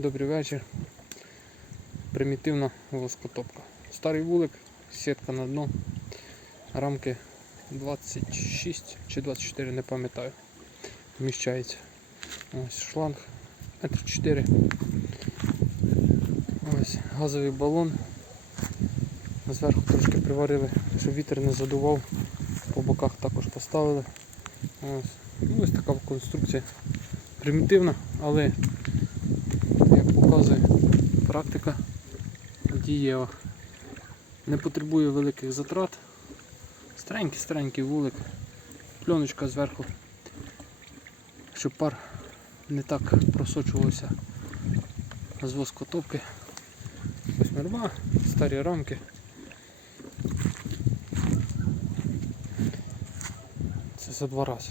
Добрий вечір. Примітивна воскотопка. Старий вулик, сітка на дно, рамки 26 чи 24, не пам'ятаю. Вміщається. Ось шланг метр 4. Ось газовий балон. Зверху трошки приварили, щоб вітер не задував. По боках також поставили. Ось, ну, ось така конструкція. Примітивна, але показує практика дієва. Не потребує великих затрат. Старенький, старенький вулик, пленочка зверху, щоб пар не так просочувався з воскотопки. Ось мерва, старі рамки. Це за два рази